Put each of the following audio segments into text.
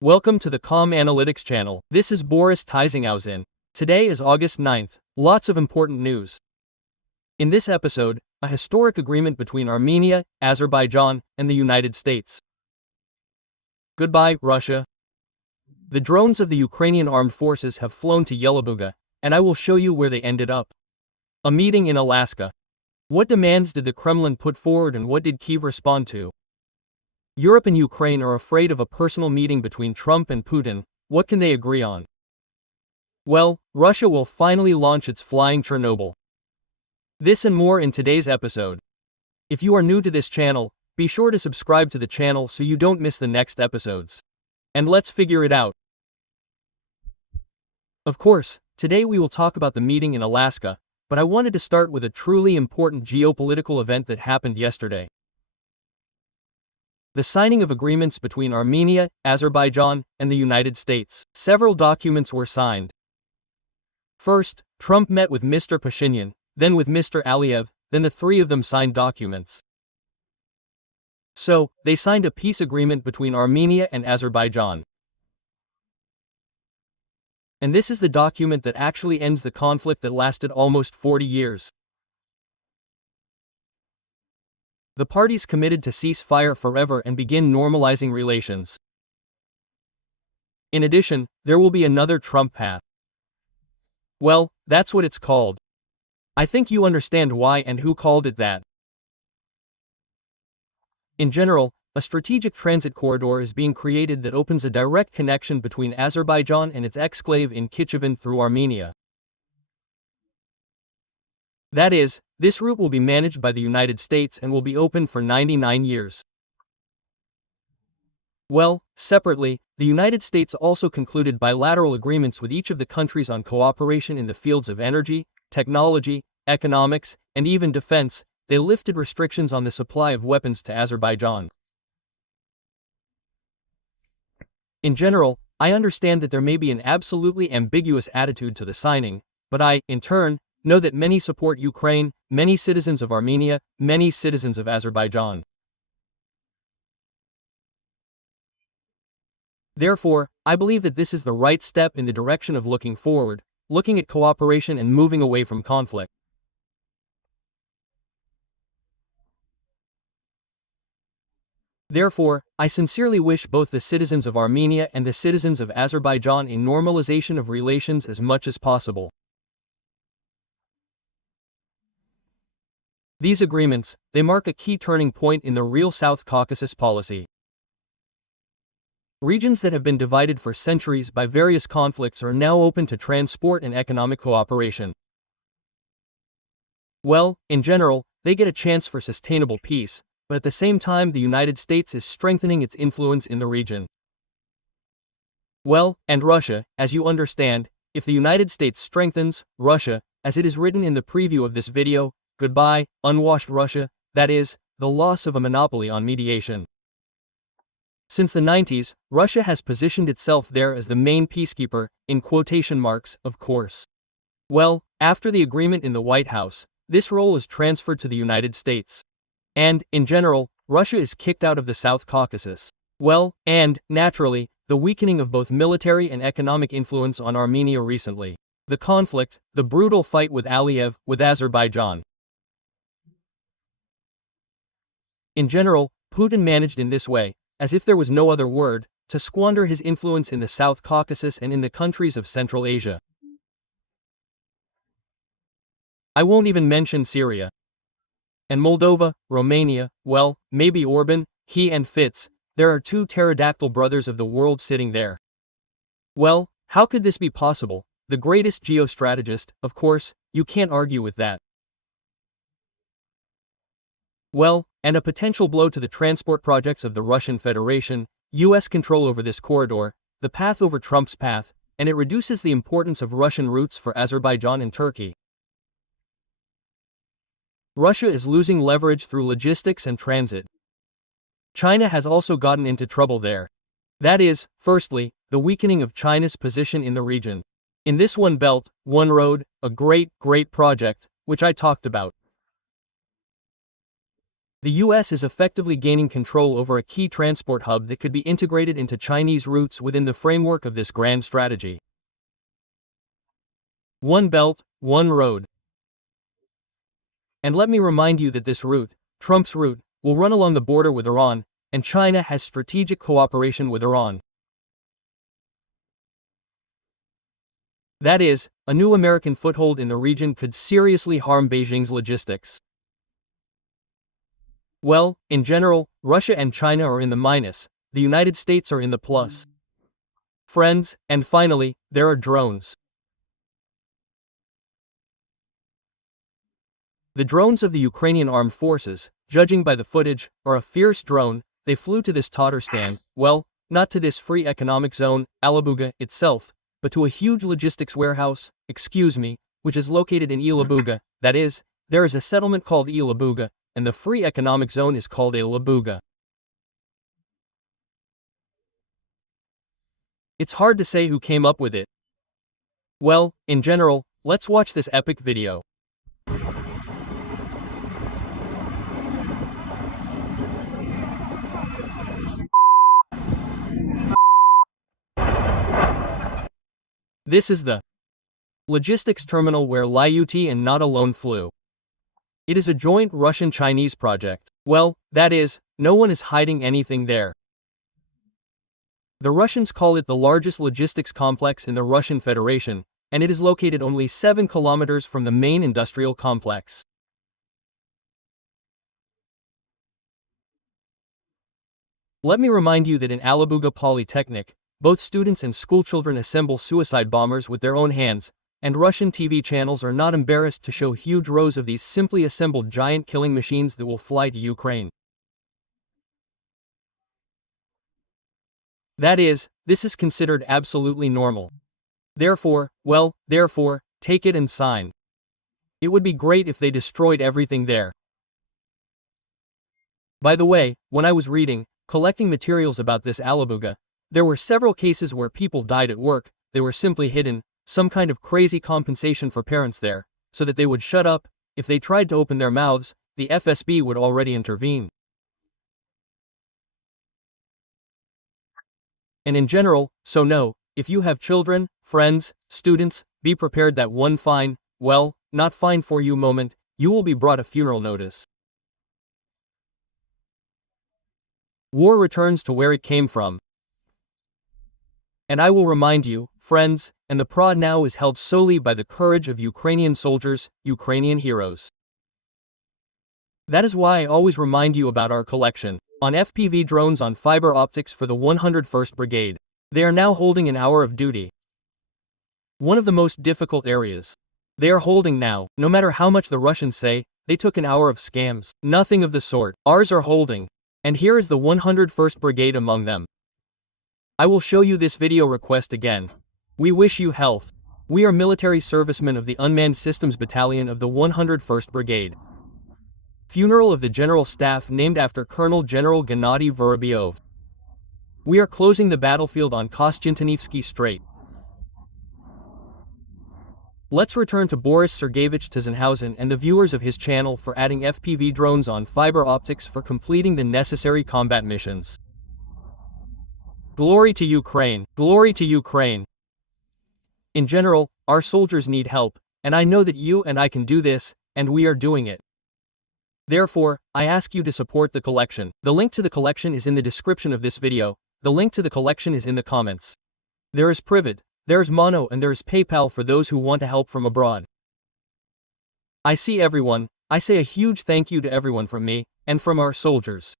Welcome to the Com Analytics channel. This is Boris Teisinghausen. Today is August 9th. Lots of important news. In this episode, a historic agreement between Armenia, Azerbaijan, and the United States. Goodbye, Russia. The drones of the Ukrainian armed forces have flown to Yelabuga, and I will show you where they ended up. A meeting in Alaska. What demands did the Kremlin put forward and what did Kyiv respond to? Europe and Ukraine are afraid of a personal meeting between Trump and Putin. What can they agree on? Well, Russia will finally launch its flying Chernobyl. This and more in today's episode. If you are new to this channel, be sure to subscribe to the channel so you don't miss the next episodes. And let's figure it out. Of course, today we will talk about the meeting in Alaska, but I wanted to start with a truly important geopolitical event that happened yesterday. The signing of agreements between Armenia, Azerbaijan, and the United States. Several documents were signed. First, Trump met with Mr. Pashinyan, then with Mr. Aliev, then the three of them signed documents. So, they signed a peace agreement between Armenia and Azerbaijan. And this is the document that actually ends the conflict that lasted almost 40 years. The parties committed to cease fire forever and begin normalizing relations. In addition, there will be another Trump path. Well, that's what it's called. I think you understand why and who called it that. In general, a strategic transit corridor is being created that opens a direct connection between Azerbaijan and its exclave in Nakhchivan through Armenia. That is, this route will be managed by the United States and will be open for 99 years. Well, separately, the United States also concluded bilateral agreements with each of the countries on cooperation in the fields of energy, technology, economics, and even defense. They lifted restrictions on the supply of weapons to Azerbaijan. In general, I understand that there may be an absolutely ambiguous attitude to the signing, but I, in turn, know that many support Ukraine, many citizens of Armenia, many citizens of Azerbaijan. Therefore, I believe that this is the right step in the direction of looking forward, looking at cooperation and moving away from conflict. Therefore, I sincerely wish both the citizens of Armenia and the citizens of Azerbaijan a normalization of relations as much as possible. These agreements, they mark a key turning point in the real South Caucasus policy. Regions that have been divided for centuries by various conflicts are now open to transport and economic cooperation. Well, in general, they get a chance for sustainable peace, but at the same time the United States is strengthening its influence in the region. Well, and Russia, as you understand, if the United States strengthens, Russia, as it is written in the preview of this video, goodbye, unwashed Russia, that is, the loss of a monopoly on mediation. Since the 90s, Russia has positioned itself there as the main peacekeeper, in quotation marks, of course. Well, after the agreement in the White House, this role is transferred to the United States. And, in general, Russia is kicked out of the South Caucasus. Well, and, naturally, the weakening of both military and economic influence on Armenia recently. The conflict, the brutal fight with Aliev, with Azerbaijan. In general, Putin managed in this way, as if there was no other word, to squander his influence in the South Caucasus and in the countries of Central Asia. I won't even mention Syria. And Moldova, Romania, well, maybe Orban, he and Fitz, there are two pterodactyl brothers of the world sitting there. Well, how could this be possible? The greatest geostrategist, of course, you can't argue with that. Well, and a potential blow to the transport projects of the Russian Federation, US control over this corridor, the path over Trump's path, and it reduces the importance of Russian routes for Azerbaijan and Turkey. Russia is losing leverage through logistics and transit. China has also gotten into trouble there. That is, firstly, the weakening of China's position in the region. In this One Belt, One Road, a great project, which I talked about. The US is effectively gaining control over a key transport hub that could be integrated into Chinese routes within the framework of this grand strategy. One Belt, One Road. And let me remind you that this route, Trump's route, will run along the border with Iran, and China has strategic cooperation with Iran. That is, a new American foothold in the region could seriously harm Beijing's logistics. Well, in general, Russia and China are in the minus, the United States are in the plus. Friends, and finally, there are drones. The drones of the Ukrainian armed forces, judging by the footage, are a fierce drone. They flew to this Tatarstan, well, not to this free economic zone, Alabuga, itself, but to a huge logistics warehouse, which is located in Ilabuga. That is, there is a settlement called Ilabuga, and the free economic zone is called Ilabuga. It's hard to say who came up with it. Well, in general, let's watch this epic video. This is the logistics terminal where Lyuti and not alone flew. It is a joint Russian-Chinese project. Well, that is, no one is hiding anything there. The Russians call it the largest logistics complex in the Russian Federation, and it is located only 7 kilometers from the main industrial complex. Let me remind you that in Alabuga Polytechnic, both students and schoolchildren assemble suicide bombers with their own hands, and Russian TV channels are not embarrassed to show huge rows of these simply assembled giant killing machines that will fly to Ukraine. That is, this is considered absolutely normal. Therefore, take it and sign. It would be great if they destroyed everything there. By the way, when I was collecting materials about this Alabuga, there were several cases where people died at work. They were simply hidden, some kind of crazy compensation for parents there, so that they would shut up. If they tried to open their mouths, the FSB would already intervene. And in general, so no, if you have children, friends, students, be prepared that one fine, well, not fine for you moment, you will be brought a funeral notice. War returns to where it came from. And I will remind you, friends, and the prod now is held solely by the courage of Ukrainian soldiers, Ukrainian heroes. That is why I always remind you about our collection on FPV drones on fiber optics for the 101st Brigade. They are now holding an hour of duty. One of the most difficult areas. They are holding now, no matter how much the Russians say, they took an hour of scams. Nothing of the sort. Ours are holding. And here is the 101st Brigade among them. I will show you this video request again. We wish you health. We are military servicemen of the Unmanned Systems Battalion of the 101st Brigade. Funeral of the General Staff named after Colonel General Gennady Vorobyov. We are closing the battlefield on Kostyantynivsky Strait. Let's return to Boris Sergeyevich Tizenhausen and the viewers of his channel for adding FPV drones on fiber optics for completing the necessary combat missions. Glory to Ukraine! Glory to Ukraine! In general, our soldiers need help, and I know that you and I can do this, and we are doing it. Therefore, I ask you to support the collection. The link to the collection is in the description of this video. The link to the collection is in the comments. There is Privat, there is Mono, and there is PayPal for those who want to help from abroad. I see everyone. I say a huge thank you to everyone from me, and from our soldiers.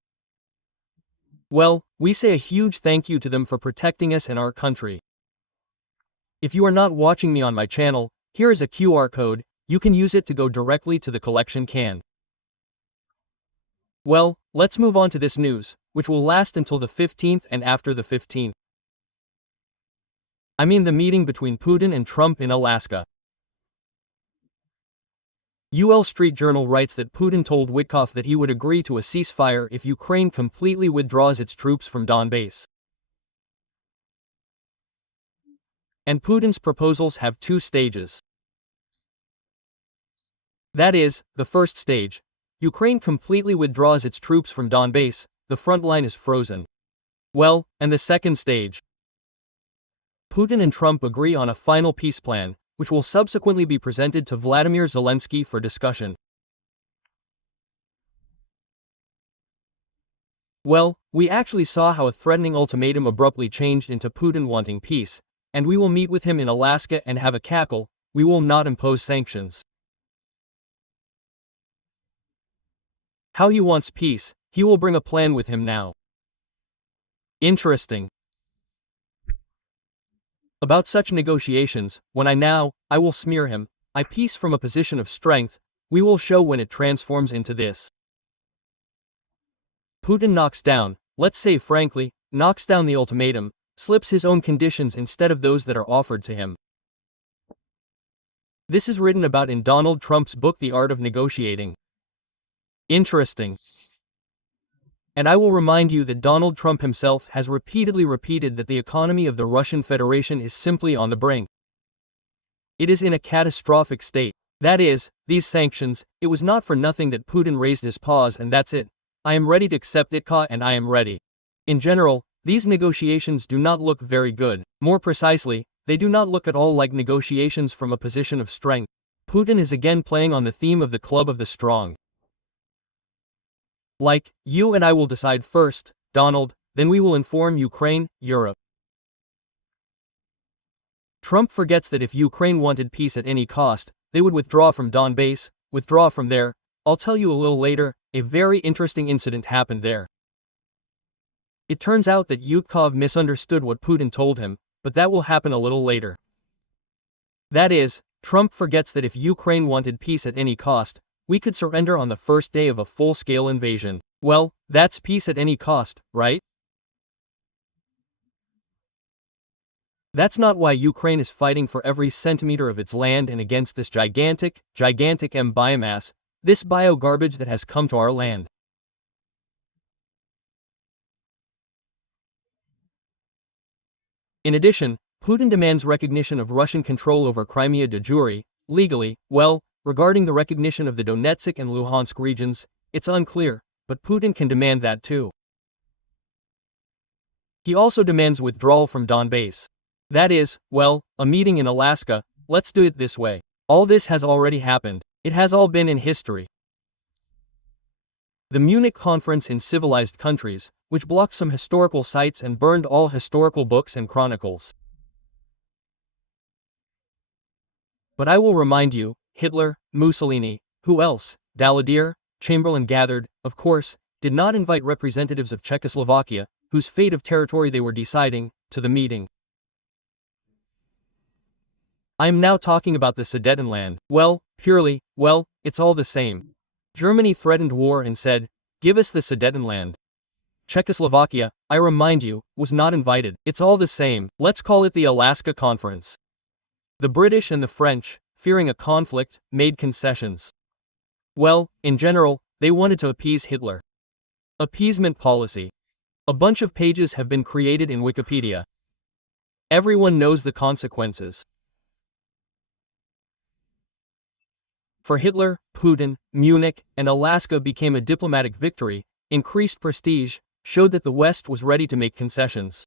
Well, we say a huge thank you to them for protecting us and our country. If you are not watching me on my channel, here is a QR code. You can use it to go directly to the collection can. Well, let's move on to this news, which will last until the 15th and after the 15th. I mean the meeting between Putin and Trump in Alaska. UL Street Journal writes that Putin told Witkoff that he would agree to a ceasefire if Ukraine completely withdraws its troops from Donbass. And Putin's proposals have 2 stages. That is, the first stage, Ukraine completely withdraws its troops from Donbass, the front line is frozen. Well, and the second stage. Putin and Trump agree on a final peace plan, which will subsequently be presented to Vladimir Zelensky for discussion. Well, we actually saw how a threatening ultimatum abruptly changed into Putin wanting peace, and we will meet with him in Alaska and have a cackle, we will not impose sanctions. How he wants peace, he will bring a plan with him now. Interesting. About such negotiations, when I will smear him, I peace from a position of strength, we will show when it transforms into this. Putin knocks down, let's say frankly, knocks down the ultimatum, slips his own conditions instead of those that are offered to him. This is written about in Donald Trump's book The Art of Negotiating. Interesting. And I will remind you that Donald Trump himself has repeatedly repeated that the economy of the Russian Federation is simply on the brink. It is in a catastrophic state. That is, these sanctions, it was not for nothing that Putin raised his paws and that's it. I am ready to accept it, and I am ready. In general, these negotiations do not look very good. More precisely, they do not look at all like negotiations from a position of strength. Putin is again playing on the theme of the club of the strong. Like, you and I will decide first, Donald, then we will inform Ukraine, Europe. Trump forgets that if Ukraine wanted peace at any cost, they would withdraw from Donbass, withdraw from there. I'll tell you a little later, a very interesting incident happened there. It turns out that Yutkov misunderstood what Putin told him, but that will happen a little later. That is, Trump forgets that if Ukraine wanted peace at any cost, we could surrender on the first day of a full-scale invasion. Well, that's peace at any cost, right? That's not why Ukraine is fighting for every centimeter of its land and against this gigantic biomass, this bio-garbage that has come to our land. In addition, Putin demands recognition of Russian control over Crimea de jure, legally. Well, regarding the recognition of the Donetsk and Luhansk regions, it's unclear, but Putin can demand that too. He also demands withdrawal from Donbass. That is, well, a meeting in Alaska, let's do it this way. All this has already happened. It has all been in history. The Munich Conference in Civilized Countries, which blocked some historical sites and burned all historical books and chronicles. But I will remind you, Hitler, Mussolini, who else, Daladier, Chamberlain gathered, of course, did not invite representatives of Czechoslovakia, whose fate of territory they were deciding, to the meeting. I am now talking about the Sudetenland. Well, purely, well, it's all the same. Germany threatened war and said, give us the Sudetenland. Czechoslovakia, I remind you, was not invited. It's all the same. Let's call it the Alaska Conference. The British and the French, fearing a conflict, made concessions. Well, in general, they wanted to appease Hitler. Appeasement policy. A bunch of pages have been created in Wikipedia. Everyone knows the consequences. For Hitler, Putin, Munich, and Alaska became a diplomatic victory, increased prestige, showed that the West was ready to make concessions.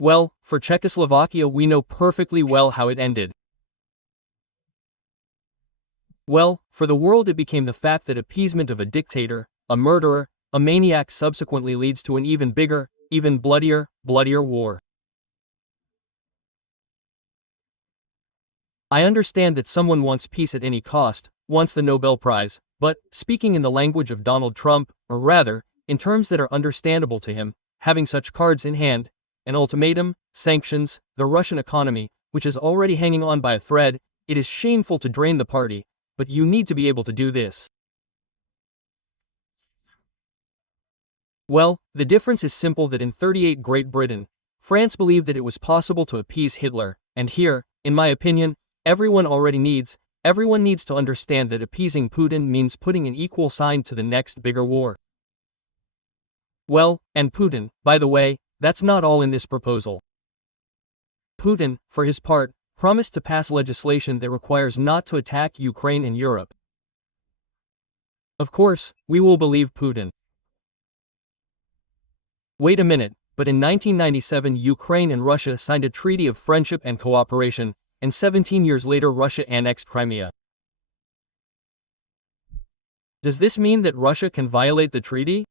Well, for Czechoslovakia we know perfectly well how it ended. Well, for the world it became the fact that appeasement of a dictator, a murderer, a maniac subsequently leads to an even bigger, even bloodier war. I understand that someone wants peace at any cost, wants the Nobel Prize, but, speaking in the language of Donald Trump, or rather, in terms that are understandable to him, having such cards in hand, an ultimatum, sanctions, the Russian economy, which is already hanging on by a thread, it is shameful to drain the party, but you need to be able to do this. Well, the difference is simple that in 38 Great Britain, France believed that it was possible to appease Hitler, and here, in my opinion, everyone needs to understand that appeasing Putin means putting an equal sign to the next bigger war. Well, and Putin, by the way, that's not all in this proposal. Putin, for his part, promised to pass legislation that requires not to attack Ukraine and Europe. Of course, we will believe Putin. Wait a minute, but in 1997 Ukraine and Russia signed a treaty of friendship and cooperation, and 17 years later Russia annexed Crimea. Does this mean that Russia can violate the treaty?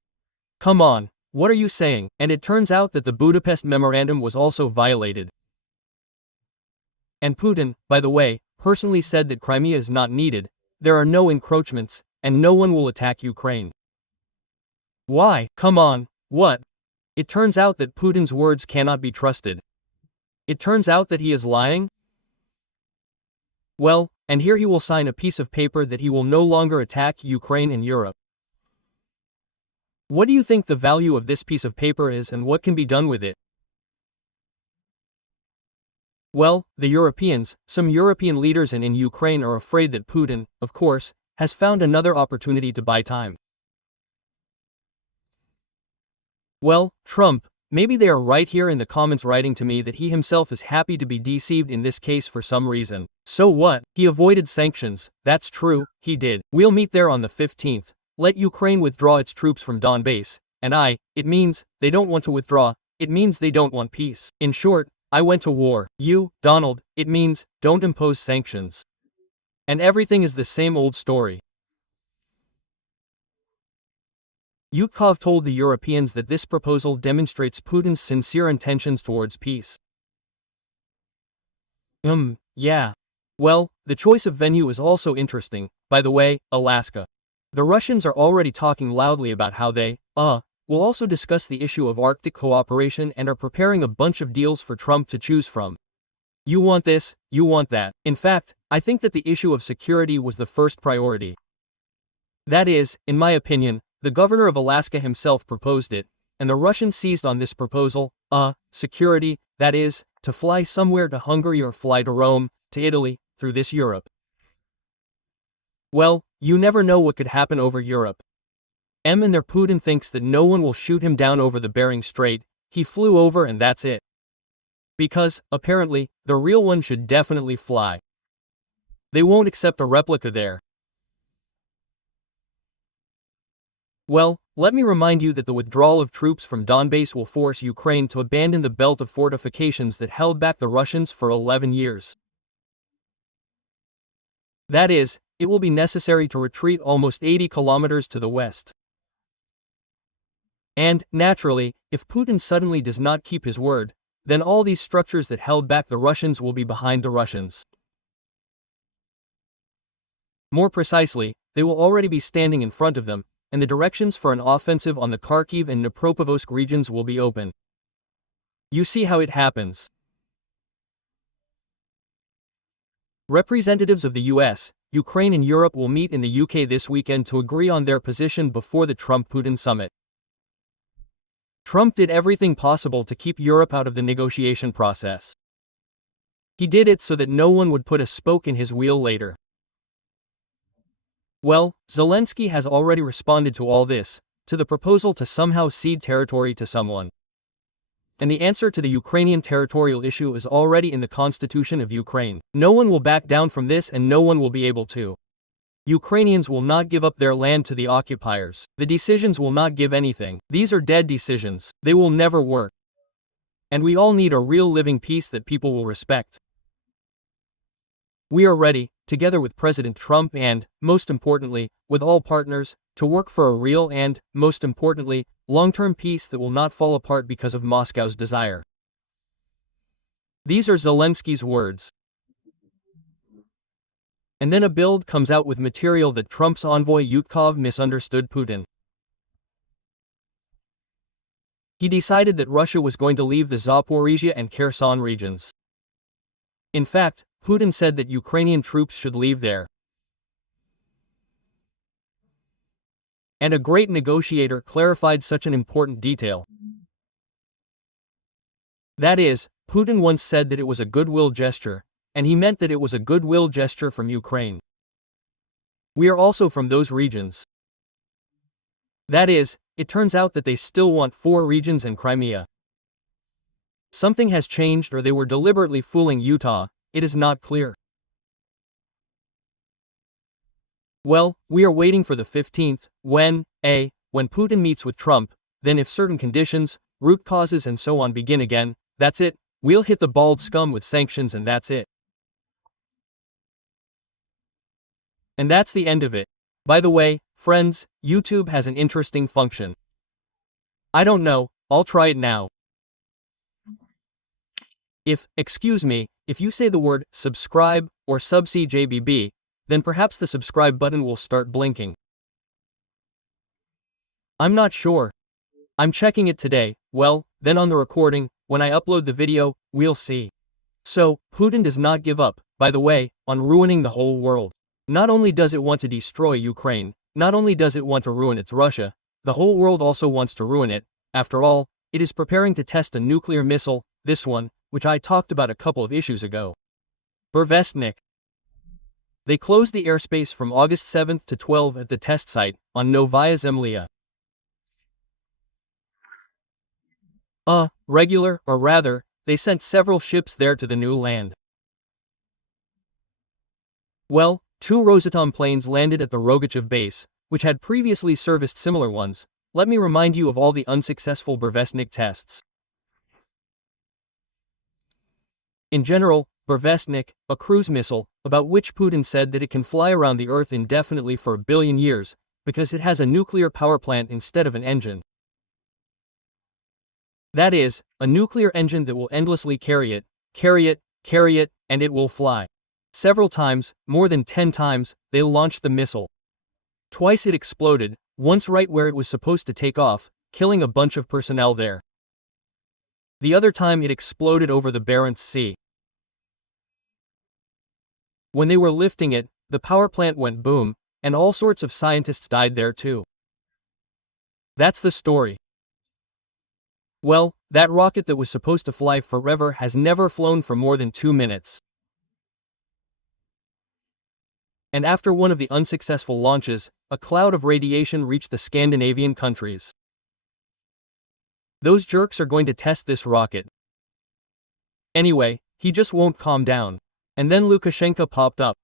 Come on, what are you saying? And it turns out that the Budapest Memorandum was also violated. And Putin, by the way, personally said that Crimea is not needed, there are no encroachments, and no one will attack Ukraine. Why? Come on, what? It turns out that Putin's words cannot be trusted. It turns out that he is lying? Well, and here he will sign a piece of paper that he will no longer attack Ukraine and Europe. What do you think the value of this piece of paper is and what can be done with it? Well, the Europeans, some European leaders and in Ukraine are afraid that Putin, of course, has found another opportunity to buy time. Well, Trump, maybe they are right here in the comments writing to me that he himself is happy to be deceived in this case for some reason. So what? He avoided sanctions, that's true, he did. We'll meet there on the 15th. Let Ukraine withdraw its troops from Donbass, and it means, they don't want to withdraw, it means they don't want peace. In short, I went to war. You, Donald, it means, don't impose sanctions. And everything is the same old story. Yutkov told the Europeans that this proposal demonstrates Putin's sincere intentions towards peace. Yeah. Well, the choice of venue is also interesting, by the way, Alaska. The Russians are already talking loudly about how they, will also discuss the issue of Arctic cooperation and are preparing a bunch of deals for Trump to choose from. You want this, you want that. In fact, I think that the issue of security was the first priority. That is, in my opinion, the governor of Alaska himself proposed it, and the Russians seized on this proposal, security, that is, to fly somewhere to Hungary or fly to Rome, to Italy, through this Europe. Well, you never know what could happen over Europe. And their Putin thinks that no one will shoot him down over the Bering Strait, he flew over and that's it. Because, apparently, the real one should definitely fly. They won't accept a replica there. Well, let me remind you that the withdrawal of troops from Donbass will force Ukraine to abandon the belt of fortifications that held back the Russians for 11 years. That is, it will be necessary to retreat almost 80 kilometers to the west. And, naturally, if Putin suddenly does not keep his word, then all these structures that held back the Russians will be behind the Russians. More precisely, they will already be standing in front of them, and the directions for an offensive on the Kharkiv and Dnipropetrovsk regions will be open. You see how it happens. Representatives of the US, Ukraine and Europe will meet in the UK this weekend to agree on their position before the Trump-Putin summit. Trump did everything possible to keep Europe out of the negotiation process. He did it so that no one would put a spoke in his wheel later. Well, Zelensky has already responded to all this, to the proposal to somehow cede territory to someone. And the answer to the Ukrainian territorial issue is already in the constitution of Ukraine. No one will back down from this and no one will be able to. Ukrainians will not give up their land to the occupiers. The decisions will not give anything. These are dead decisions. They will never work. And we all need a real living peace that people will respect. We are ready, together with President Trump and, most importantly, with all partners, to work for a real and, most importantly, long-term peace that will not fall apart because of Moscow's desire. These are Zelensky's words. And then a Bild comes out with material that Trump's envoy Yutkov misunderstood Putin. He decided that Russia was going to leave the Zaporizhia and Kherson regions. In fact, Putin said that Ukrainian troops should leave there. And a great negotiator clarified such an important detail. That is, Putin once said that it was a goodwill gesture, and he meant that it was a goodwill gesture from Ukraine. We are also from those regions. That is, it turns out that they still want 4 regions and Crimea. Something has changed or they were deliberately fooling Utah, it is not clear. Well, we are waiting for the 15th, when Putin meets with Trump, then if certain conditions, root causes and so on begin again, that's it, we'll hit the bald scum with sanctions and that's it. And that's the end of it. By the way, friends, YouTube has an interesting function. I don't know, I'll try it now. Excuse me, if you say the word subscribe or subcjbb, then perhaps the subscribe button will start blinking. I'm not sure. I'm checking it today, well, then on the recording, when I upload the video, we'll see. So, Putin does not give up, by the way, on ruining the whole world. Not only does it want to destroy Ukraine, not only does it want to ruin its Russia, the whole world also wants to ruin it. After all, it is preparing to test a nuclear missile, this one, which I talked about a couple of issues ago. Burevestnik. They closed the airspace from August 7th to 12th at the test site, on Novaya Zemlya. Regular, or rather, they sent several ships there to the new land. Well, 2 Rosatom planes landed at the Rogachev base, which had previously serviced similar ones. Let me remind you of all the unsuccessful Burevestnik tests. In general, Burevestnik, a cruise missile, about which Putin said that it can fly around the Earth indefinitely for 1 billion years, because it has a nuclear power plant instead of an engine. That is, a nuclear engine that will endlessly carry it, and it will fly. Several times, more than 10 times, they launched the missile. Twice it exploded, once right where it was supposed to take off, killing a bunch of personnel there. The other time it exploded over the Barents Sea. When they were lifting it, the power plant went boom, and all sorts of scientists died there too. That's the story. Well, that rocket that was supposed to fly forever has never flown for more than 2 minutes. And after one of the unsuccessful launches, a cloud of radiation reached the Scandinavian countries. Those jerks are going to test this rocket. Anyway, he just won't calm down. And then Lukashenko popped up.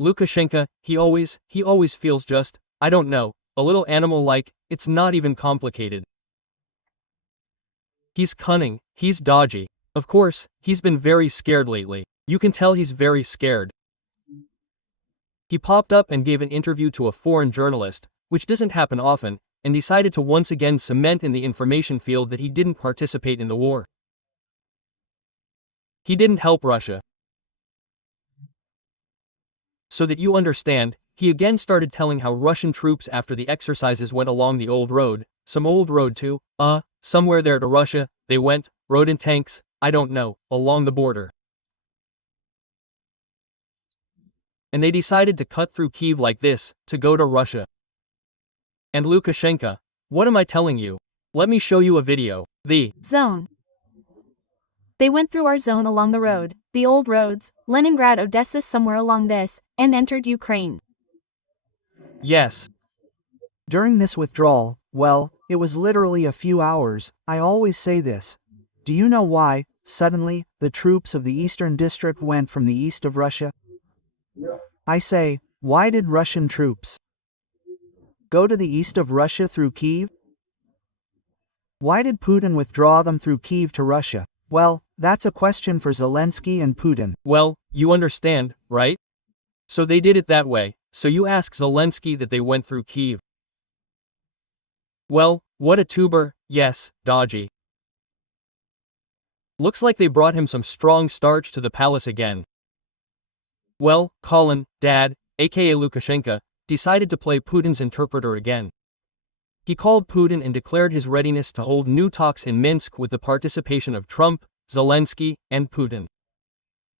Lukashenko, he always feels just, I don't know, a little animal-like. It's not even complicated. He's cunning, he's dodgy. Of course, he's been very scared lately. You can tell he's very scared. He popped up and gave an interview to a foreign journalist, which doesn't happen often, and decided to once again cement in the information field that he didn't participate in the war. He didn't help Russia. So that you understand, he again started telling how Russian troops after the exercises went along the old road, some old road too, somewhere there to Russia, they went, rode in tanks, I don't know, along the border. And they decided to cut through Kyiv like this, to go to Russia. And Lukashenko, what am I telling you? Let me show you a video. The zone. They went through our zone along the road, the old roads, Leningrad, Odessa, somewhere along this, and entered Ukraine. Yes. During this withdrawal, well, it was literally a few hours. I always say this. Do you know why, suddenly, the troops of the Eastern District went from the east of Russia? I say, why did Russian troops go to the east of Russia through Kyiv? Why did Putin withdraw them through Kyiv to Russia? Well, that's a question for Zelensky and Putin. Well, you understand, right? So they did it that way, so you ask Zelensky that they went through Kyiv. Well, what a tuber, yes, dodgy. Looks like they brought him some strong starch to the palace again. Well, Colin, Dad, aka Lukashenko, decided to play Putin's interpreter again. He called Putin and declared his readiness to hold new talks in Minsk with the participation of Trump, Zelensky, and Putin.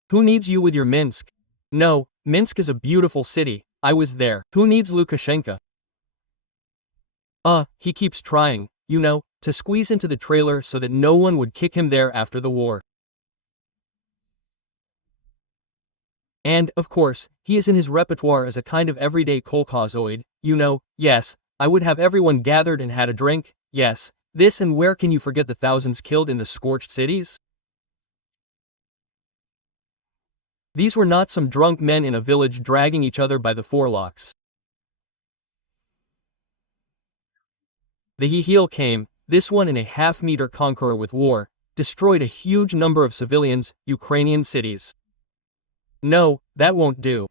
Who needs you with your Minsk? No, Minsk is a beautiful city, I was there. Who needs Lukashenko? He keeps trying, you know, to squeeze into the trailer so that no one would kick him there after the war. And, of course, he is in his repertoire as a kind of everyday Kolkhozoid, you know, yes, I would have everyone gathered and had a drink, yes, this, and where can you forget the thousands killed in the scorched cities? These were not some drunk men in a village dragging each other by the forelocks. The Hihil came, this 1.5-meter conqueror with war, destroyed a huge number of civilians, Ukrainian cities. No, that won't do.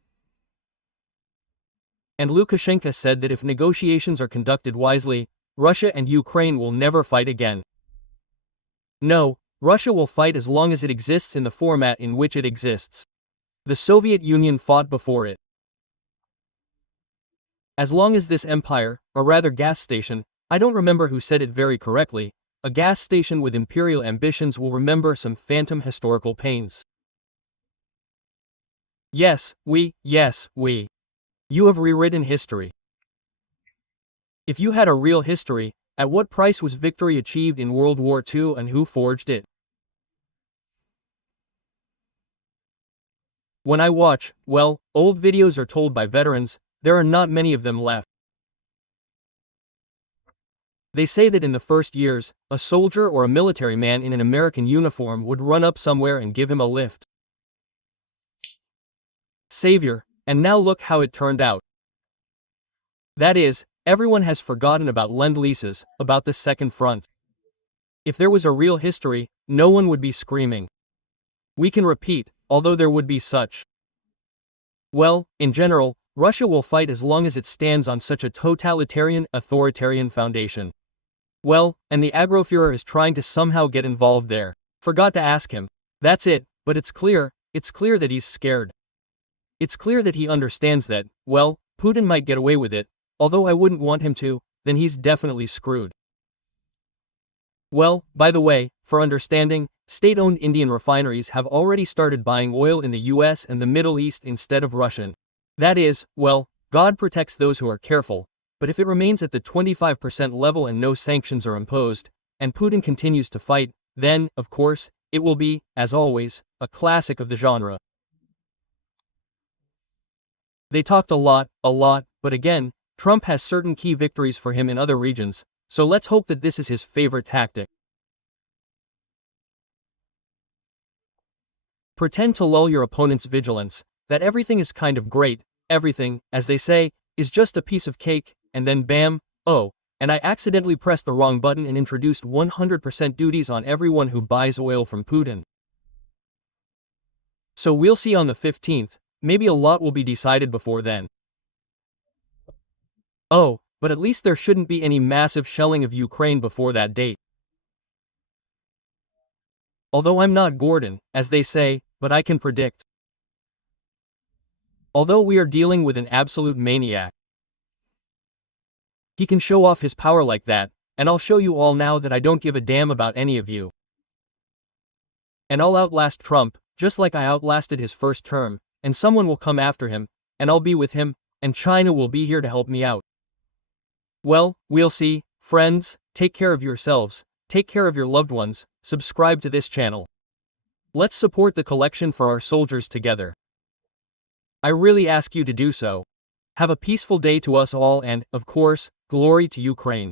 And Lukashenko said that if negotiations are conducted wisely, Russia and Ukraine will never fight again. No, Russia will fight as long as it exists in the format in which it exists. The Soviet Union fought before it. As long as this empire, or rather gas station, I don't remember who said it very correctly, a gas station with imperial ambitions will remember some phantom historical pains. Yes, we. You have rewritten history. If you had a real history, at what price was victory achieved in World War II and who forged it? When I watch, old videos are told by veterans, there are not many of them left. They say that in the first years, a soldier or a military man in an American uniform would run up somewhere and give him a lift. Savior, and now look how it turned out. That is, everyone has forgotten about Lend-Leases, about the Second Front. If there was a real history, no one would be screaming. We can repeat, although there would be such. Well, in general, Russia will fight as long as it stands on such a totalitarian, authoritarian foundation. Well, and the Agroführer is trying to somehow get involved there. Forgot to ask him. That's it, but it's clear that he's scared. It's clear that he understands that, Putin might get away with it, although I wouldn't want him to, then he's definitely screwed. Well, by the way, for understanding, state-owned Indian refineries have already started buying oil in the US and the Middle East instead of Russian. That is, God protects those who are careful, but if it remains at the 25% level and no sanctions are imposed, and Putin continues to fight, then, of course, it will be, as always, a classic of the genre. They talked a lot, but again, Trump has certain key victories for him in other regions, so let's hope that this is his favorite tactic. Pretend to lull your opponent's vigilance, that everything is kind of great, everything, as they say, is just a piece of cake, and then bam, oh, and I accidentally pressed the wrong button and introduced 100% duties on everyone who buys oil from Putin. So we'll see on the 15th, maybe a lot will be decided before then. Oh, but at least there shouldn't be any massive shelling of Ukraine before that date. Although I'm not Gordon, as they say, but I can predict. Although we are dealing with an absolute maniac. He can show off his power like that, and I'll show you all now that I don't give a damn about any of you. And I'll outlast Trump, just like I outlasted his first term, and someone will come after him, and I'll be with him, and China will be here to help me out. Well, we'll see. Friends, take care of yourselves, take care of your loved ones, subscribe to this channel. Let's support the collection for our soldiers together. I really ask you to do so. Have a peaceful day to us all and, of course, glory to Ukraine.